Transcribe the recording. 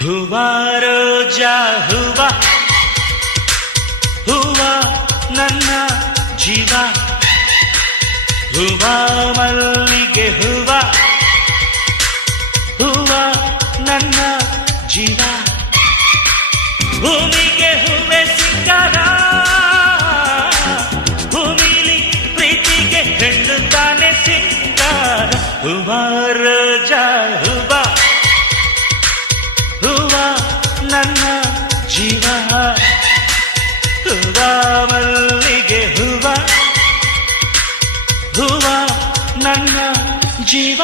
ಹೂವ ರೋಜಾ ಹೂವ ಹೂವ ನನ್ನ ಜೀವ ಹೂವ ಮಲ್ಲಿಗೆ ಹೂವ ಹೂವ ನನ್ನ ಜೀವ ಭೂಮಿಗೆ ಹೂವೆ ಸಿಕ್ಕಾರ ಭೂಮಿಲಿ ಪ್ರೀತಿಗೆ ಹೆಣ್ಣು ತಾನೆ ಸಿಂಗಾರ ಹೂವ ರೋಜಾ ಹೂವ ಹೂವ ನನ್ನ ಜೀವ ಹೂವ ಮಲ್ಲಿಗೆ ಹೂವ ಹೂವ ನನ್ನ ಜೀವ